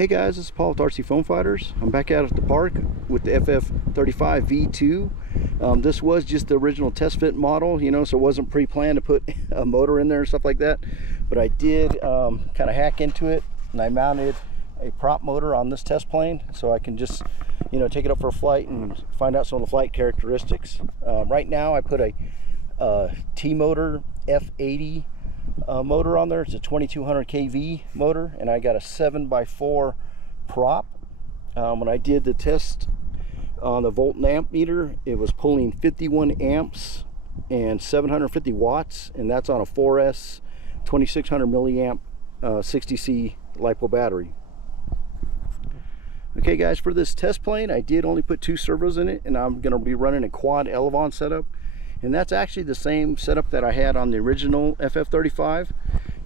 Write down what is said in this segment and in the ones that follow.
Hey guys, this is Paul with rcFoamFighters. I'm back out at the park with the FF-35V2. This was just the original test fit model, you know, so it wasn't pre-planned to put a motor in there and stuff like that. But I did kind of hack into it, and I mounted a prop motor on this test plane so I can just, you know, take it up for a flight and find out some of the flight characteristics. Right now I put a T-motor F80 motor on there. It's a 2200 kV motor, and I got a 7x4 prop. When I did the test on the volt and amp meter, it was pulling 51 amps and 750 watts, and that's on a 4S 2600 milliamp 60C LiPo battery. Okay guys, for this test plane I did only put 2 servos in it, and I'm going to be running a quad elevon setup. And that's actually the same setup that I had on the original FF-35.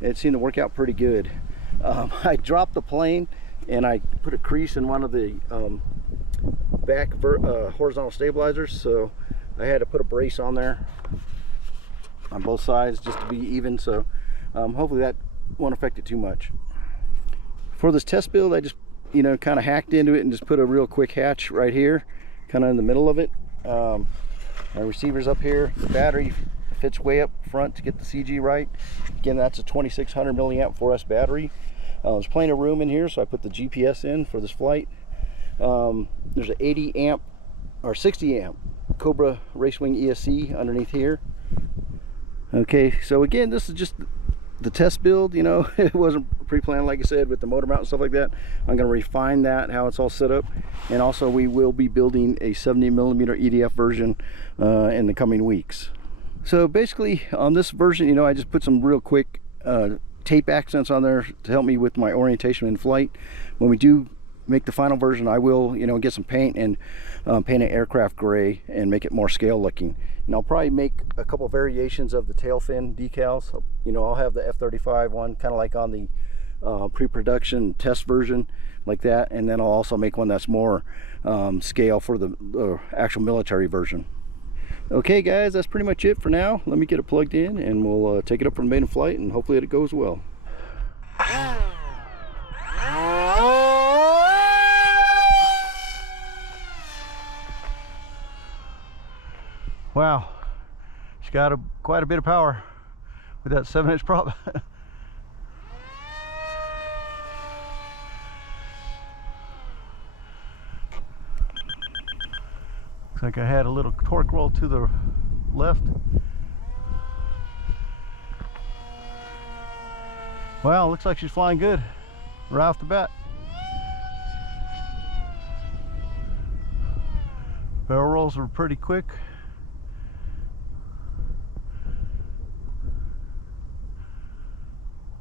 It seemed to work out pretty good. I dropped the plane and I put a crease in one of the back horizontal stabilizers, so I had to put a brace on there on both sides just to be even, so hopefully that won't affect it too much. For this test build, I just, you know, kind of hacked into it and just put a real quick hatch right here, kind of in the middle of it. My receiver's up here. The battery fits way up front to get the CG right. Again, that's a 2600 milliamp 4S battery. There's plenty of room in here, so I put the GPS in for this flight. There's an 80 amp or 60 amp Cobra Racewing ESC underneath here. Okay, so again, this is just the test build, you know. It wasn't pre-planned, like I said, with the motor mount and stuff like that. I'm going to refine that, how it's all set up, and also we will be building a 70mm EDF version in the coming weeks. So basically on this version, you know, I just put some real quick tape accents on there to help me with my orientation in flight. When we do make the final version, I will, you know, get some paint and paint it aircraft gray and make it more scale looking. And I'll probably make a couple variations of the tail fin decals. You know, I'll have the F-35 one kind of like on the pre-production test version like that, and then I'll also make one that's more scale for the actual military version. Okay guys, that's pretty much it for now. Let me get it plugged in and we'll take it up for Maiden Flight, and hopefully it goes well. Wow, she's got quite a bit of power with that 7-inch prop. Looks like I had a little torque roll to the left. Well, looks like she's flying good right off the bat. Barrel rolls are pretty quick.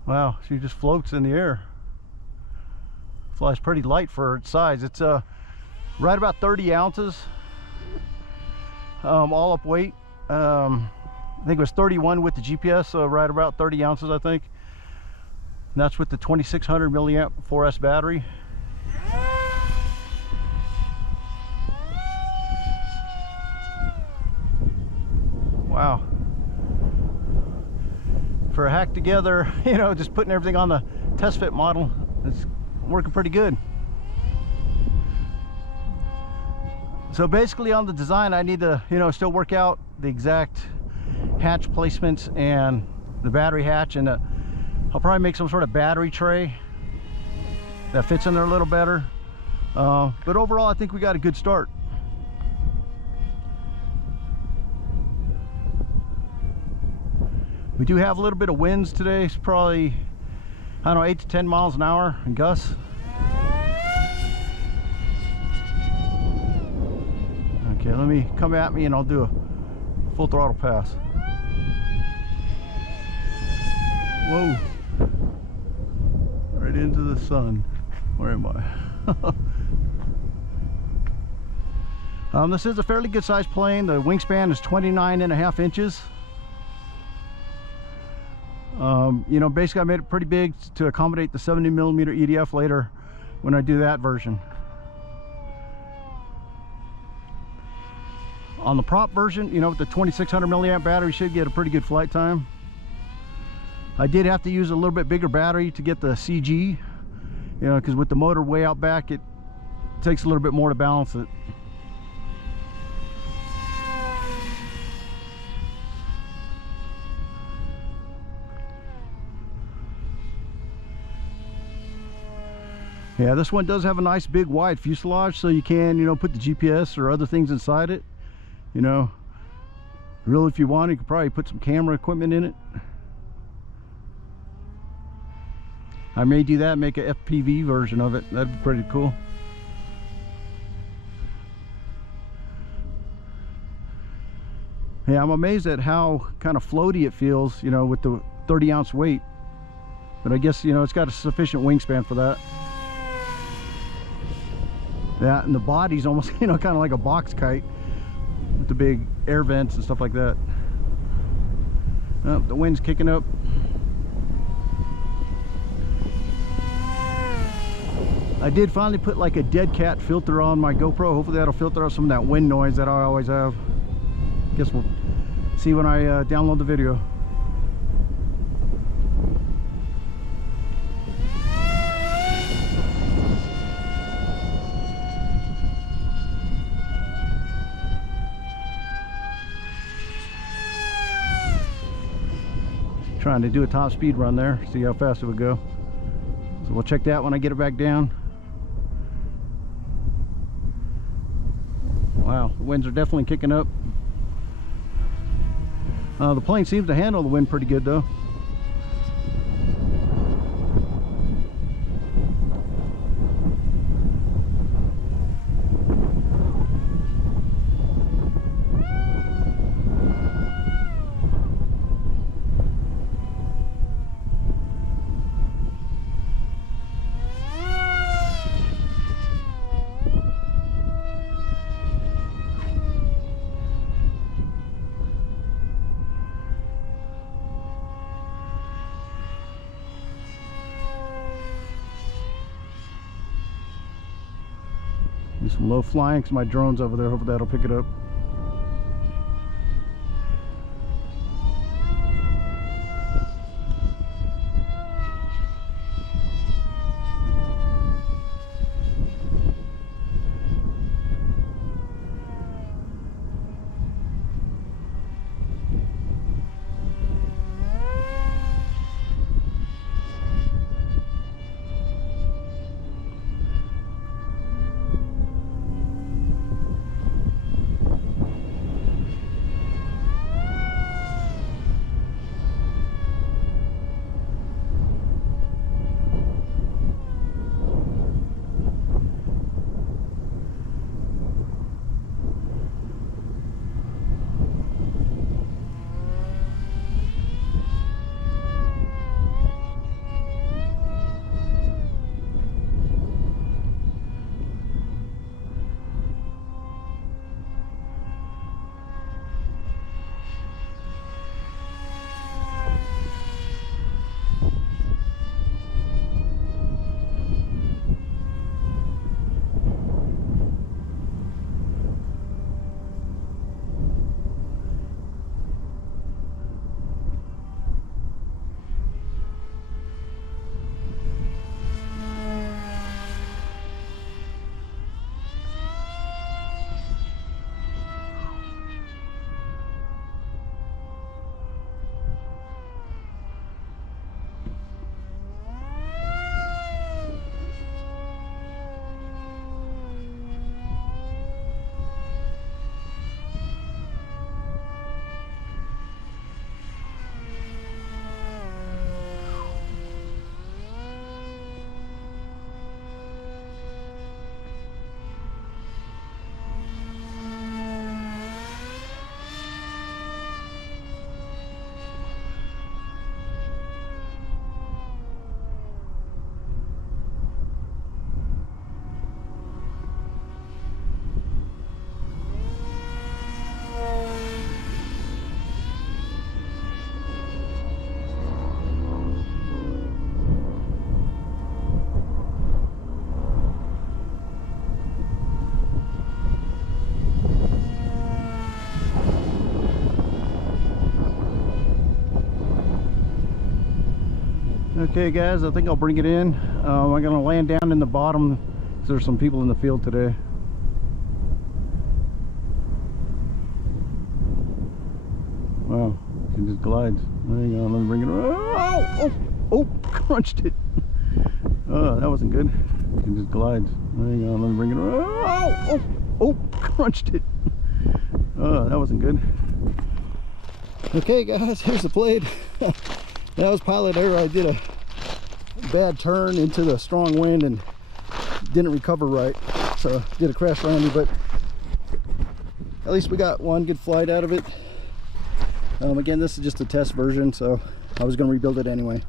Wow, she just floats in the air. Flies pretty light for its size. It's right about 30 ounces all up weight. I think it was 31 with the GPS, so right about 30 ounces I think. And that's with the 2600 milliamp 4S battery. Wow. For a hack together, you know, just putting everything on the test fit model, it's working pretty good. So basically on the design, I need to, you know, still work out the exact hatch placements and the battery hatch, and I'll probably make some sort of battery tray that fits in there a little better. But overall, I think we got a good start. We do have a little bit of winds today. It's probably, I don't know, 8 to 10 miles an hour in gusts. Okay, let me come at me and I'll do a full throttle pass. Whoa. Right into the sun. Where am I? This is a fairly good sized plane. The wingspan is 29.5 inches. You know, basically I made it pretty big to accommodate the 70mm EDF later when I do that version. On the prop version, you know, with the 2600 milliamp battery, should get a pretty good flight time. I did have to use a little bit bigger battery to get the CG You know, because with the motor way out back, it takes a little bit more to balance it. Yeah, this one does have a nice big wide fuselage, so you can, you know, put the GPS or other things inside it. You know, really, if you want, you could probably put some camera equipment in it. I may do that, make a FPV version of it. That'd be pretty cool. Yeah, I'm amazed at how kind of floaty it feels, you know, with the 30-ounce weight. But I guess, you know, it's got a sufficient wingspan for that. Yeah, and the body's almost, you know, kind of like a box kite with the big air vents and stuff like that. Oh, the wind's kicking up. I did finally put like a dead cat filter on my GoPro. Hopefully that'll filter out some of that wind noise that I always have. Guess we'll see when I download the video. Trying to do a top speed run there, see how fast it would go. So we'll check that when I get it back down. Wow, the winds are definitely kicking up. The plane seems to handle the wind pretty good though. Do some low flying because my drone's over there. Hopefully that'll pick it up. Okay guys, I think I'll bring it in. I'm gonna land down in the bottom because there's some people in the field today. Wow, it just glides. Hang on, let me bring it around. Oh, oh, crunched it. Oh, that wasn't good. It just glides. Hang on, let me bring it around. Oh, crunched it. Oh, that wasn't good. Okay guys, here's the blade. That was pilot error. I did a bad turn into the strong wind and didn't recover right, so did a crash landing, but at least we got one good flight out of it. Again, this is just a test version, so I was going to rebuild it anyway.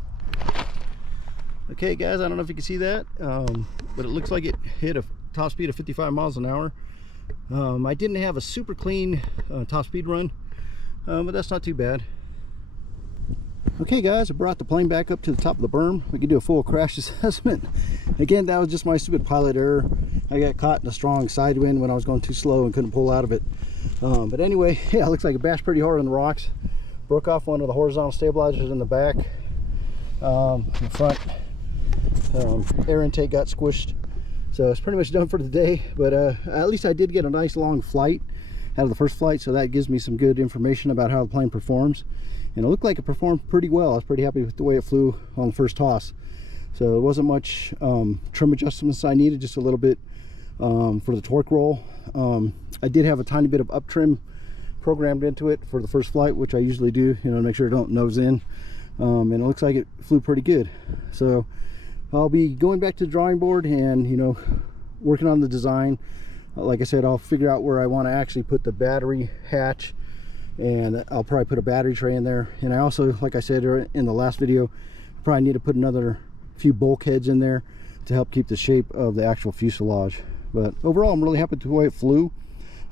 Okay guys, I don't know if you can see that, but it looks like it hit a top speed of 55 miles an hour. I didn't have a super clean top speed run, but that's not too bad. Okay guys, I brought the plane back up to the top of the berm. We can do a full crash assessment. Again, that was just my stupid pilot error. I got caught in a strong side wind when I was going too slow and couldn't pull out of it. But anyway, yeah, it looks like it bashed pretty hard on the rocks. Broke off one of the horizontal stabilizers in the back. The front air intake got squished. So it's pretty much done for the day, but at least I did get a nice long flight out of the first flight, so that gives me some good information about how the plane performs. And it looked like it performed pretty well. I was pretty happy with the way it flew on the first toss. So it wasn't much trim adjustments I needed, just a little bit for the torque roll. I did have a tiny bit of up trim programmed into it for the first flight, which I usually do, you know, to make sure it don't nose in. And it looks like it flew pretty good. So I'll be going back to the drawing board and, you know, working on the design. Like I said, I'll figure out where I want to actually put the battery hatch, and I'll probably put a battery tray in there. And I also, like I said in the last video, probably need to put another few bulkheads in there to help keep the shape of the actual fuselage. But overall, I'm really happy with the way it flew.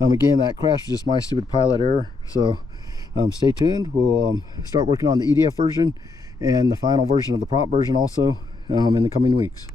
Again, that crash was just my stupid pilot error. So stay tuned. We'll start working on the EDF version and the final version of the prop version also in the coming weeks.